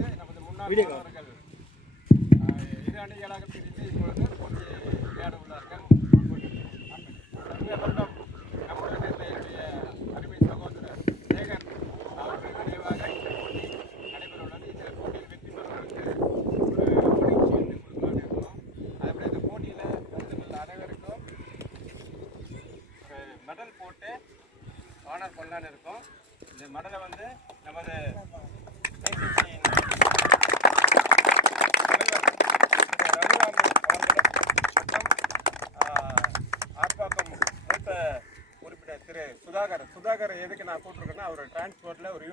வந்து நமது முன்னாள் மாணவர்கள் இரு அணிகளாக பிரித்து இப்பொழுது போட்டி விளையாட உள்ளார்கள். நம்முடன் இருந்த என்னுடைய அருமை சகோதரர் சேகர் அவர்கள் நினைவாக போட்டி நடைபெறவுள்ளது. இந்த போட்டியில் வெற்றி பெறுவதற்கு ஒரு பயிற்சி கொடுக்கலான்னு இருக்கோம். அதேபோல இந்த போட்டியில் கலந்துள்ள அனைவருக்கும் மெடல் போட்டு ஆனர் பண்ணலான்னு இருக்கோம். இந்த மெடலை வந்து நமது ACC-யின் ரகுராமன் அவர்களும் மற்றும் ஆர்ப்பாக்கம் மூத்த உறுப்பினர் திரு சுதாகர் எதுக்கு நான் கூப்பிட்டுருக்கேன்னா அவர் டிரான்ஸ்போர்ட்டில் ஒரு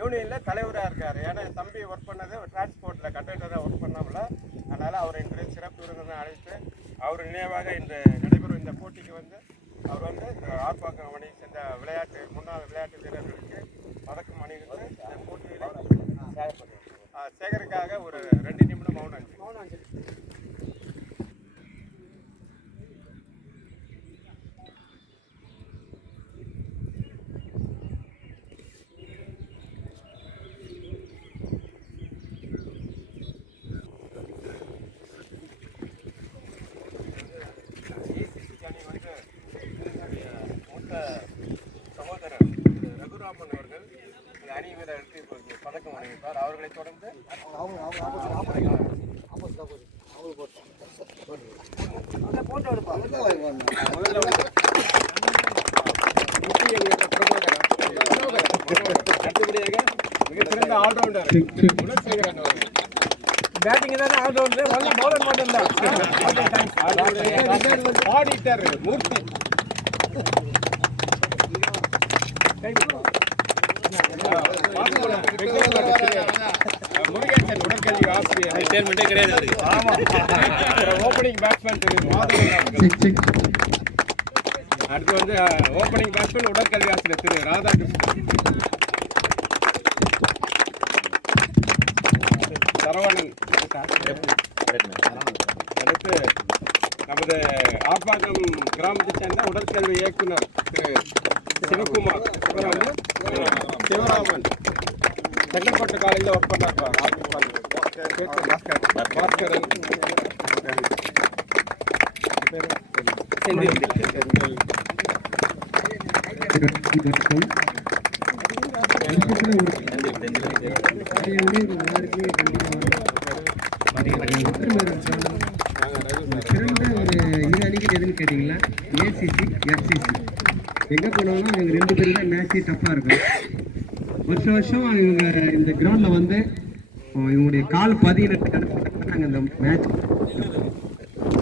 யூனியனில் தலைவராக இருக்கார். ஏன்னா என் தம்பி ஒர்க் பண்ணது டிரான்ஸ்போர்ட்டில் கண்டக்டராக ஒர்க் பண்ணாமல, அதனால் அவர் இன்று சிறப்பு விருந்தினரை அழைத்து அவர் நினைவாக இன்று நடைபெறும் இந்த போட்டிக்கு வந்து அவர் வந்து ஆர்ப்பாக்கம் அணியை சேர்ந்த முன்னாள் விளையாட்டு வீரர்களுக்கு பதக்கம் அணிவித்து இந்த போட்டியில் சேகருக்காக ஒரு 2 நிமிடம் மௌன அஞ்சலி. சகோதரர் ரகுராமன் அவர்கள் இந்த அணி வீரருக்கு இப்போது பதக்கம் வழங்கியிருப்பார். அவர்களை தொடர்ந்து அடுத்தபடியாக மிகச்சிறந்த ஆல்ரவுண்டர் குணசேகரன் அவர்கள். பேட்டிங் தானே ஆல்ரவுண்டர், பவுலர் மட்டும்தான். ஆடிட்டர் மூர்த்தி, முருகேசன் உடற்கல்வி ஆசிரியர் கிடையாது. ஓப்பனிங் பேட்ஸ்மேன் அடுத்து வந்து ஓப்பனிங் பேட்ஸ்மேன் உடற்கல்வி ஆசிரியர் திரு ராதாகிருஷ்ணன், சரவணன். அடுத்து நமது ஆர்ப்பாக்கம் கிராமத்தை சேர்ந்த உடற்கல்வி இயக்குனர் திரு சிவகுமார், சிவராமன் செங்கல்பட்டு காலையில் ஒர்க் பண்ணார். பாஸ்கரன், சிறந்த ஒரு இரு அணிகள் எதுன்னு கேட்டிங்கன்னா ACC, FCC எங்கே போனாலும் இவங்க 2 பேரும் தான் மேட்ச்சு டஃப்பாக இருக்கும். வருஷம் இவங்க இந்த கிரவுண்டில் வந்து இவங்களுடைய கால் பதினெட்டு நாங்கள் இந்த மேட்ச்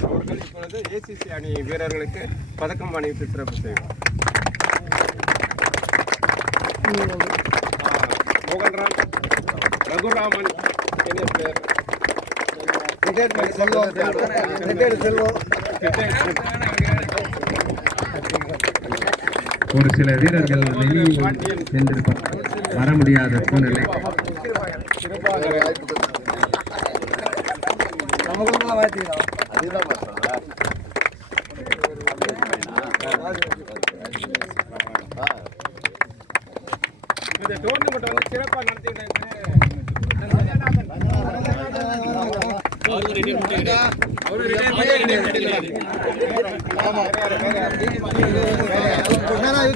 அவர்கள் இப்பொழுது ACC அணி வீரர்களுக்கு பதக்கம் அணிவித்து சிறப்பு செய்வோம். மோகன்ராம், ரகுராமன், ஒரு சில வீரர்கள் வெளியில் சென்றிருப்பார், வர முடியாத சூழ்நிலை. இந்த டோர்னமெண்ட் வந்து சிறப்பாக நடத்திட்டு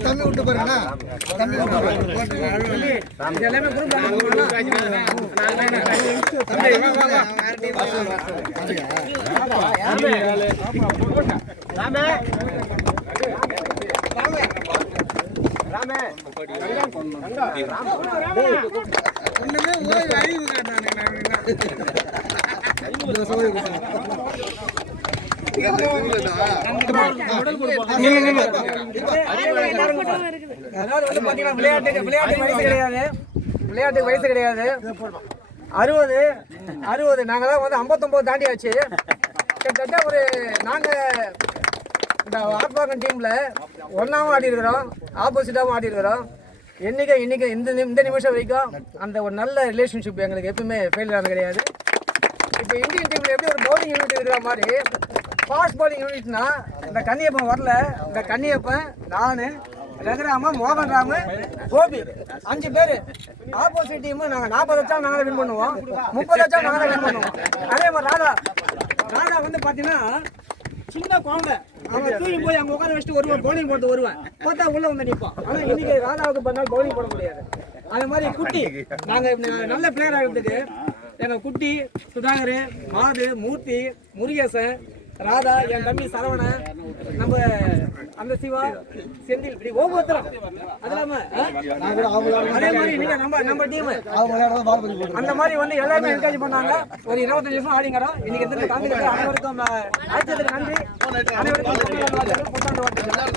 தம்பி விட்டு பாருங்கண்ணா, விளையாட்டுக்கு வயசு கிடையாது. 60 நாங்களாம் வந்து 59 தாண்டியாச்சு. கிட்டத்தட்ட ஒரு நாங்கள் இந்த ஆர்ப்பாக்கம் டீமில் ஒன்றாவும் ஆடி இருக்கிறோம், ஆப்போசிட்டாகவும் ஆடி இருக்கிறோம். இன்னைக்கு இந்த நிமிஷம் வரைக்கும் அந்த ஒரு நல்ல ரிலேஷன்ஷிப் எங்களுக்கு எப்பவுமே ஃபெயிலியர் ஆனது கிடையாது. இப்போ இந்தியன் டீமில் எப்படி ஒரு பவுலிங் யூனிட் இருக்கிற மாதிரி ஃபாஸ்ட் பவுலிங் யூனிட்னா இந்த கன்னியப்பன் வரல. இந்த கன்னியப்பன், நான், ரகுராம, மோகன்ராம், கோபி 5 பேர். ஆப்போசிட் டீம் நாங்கள் 40 வச்சா நாங்களே வின் பண்ணுவோம், 30 வச்சா நாங்களே வின் பண்ணுவோம். அதே மாதிரி ராதா வந்து பார்த்தீங்கன்னா சின்ன குழந்தை, அவங்க தூக்கி போய் அங்கே உட்கார வச்சுட்டு வருவான், பவுலிங் போட்டு வருவேன், பார்த்தா உள்ள வந்து நிற்பான். ஆனால் இன்னைக்கு ராதாவுக்கு பண்ணால் பவுலிங் போட முடியாது. அதே மாதிரி குட்டி, நாங்கள் நல்ல பிளேயர் ஆகிறதுக்கு எங்கள் குட்டி, சுதாகர், மாது, மூர்த்தி, முருகேசன், ராதா, என் தம்பி சரவணன், நம்ம அந்த சிவா, செந்தில், இப்படி ஒவ்வொருத்தரும். அது இல்லாம அதே மாதிரி நீங்க நம்ம டீம் அந்த மாதிரி வந்து எல்லாருமே என்கரேஜ் பண்ணாங்க. ஒரு 25 நிமிஷம் ஆடிங்கிறோம். இன்னைக்கு எந்த காமிக்கிறது அனைவருக்கும் அழைச்சதுக்கு நன்றி. அனைவருக்கும் புத்தாண்டு வாழ்த்துக்கள்.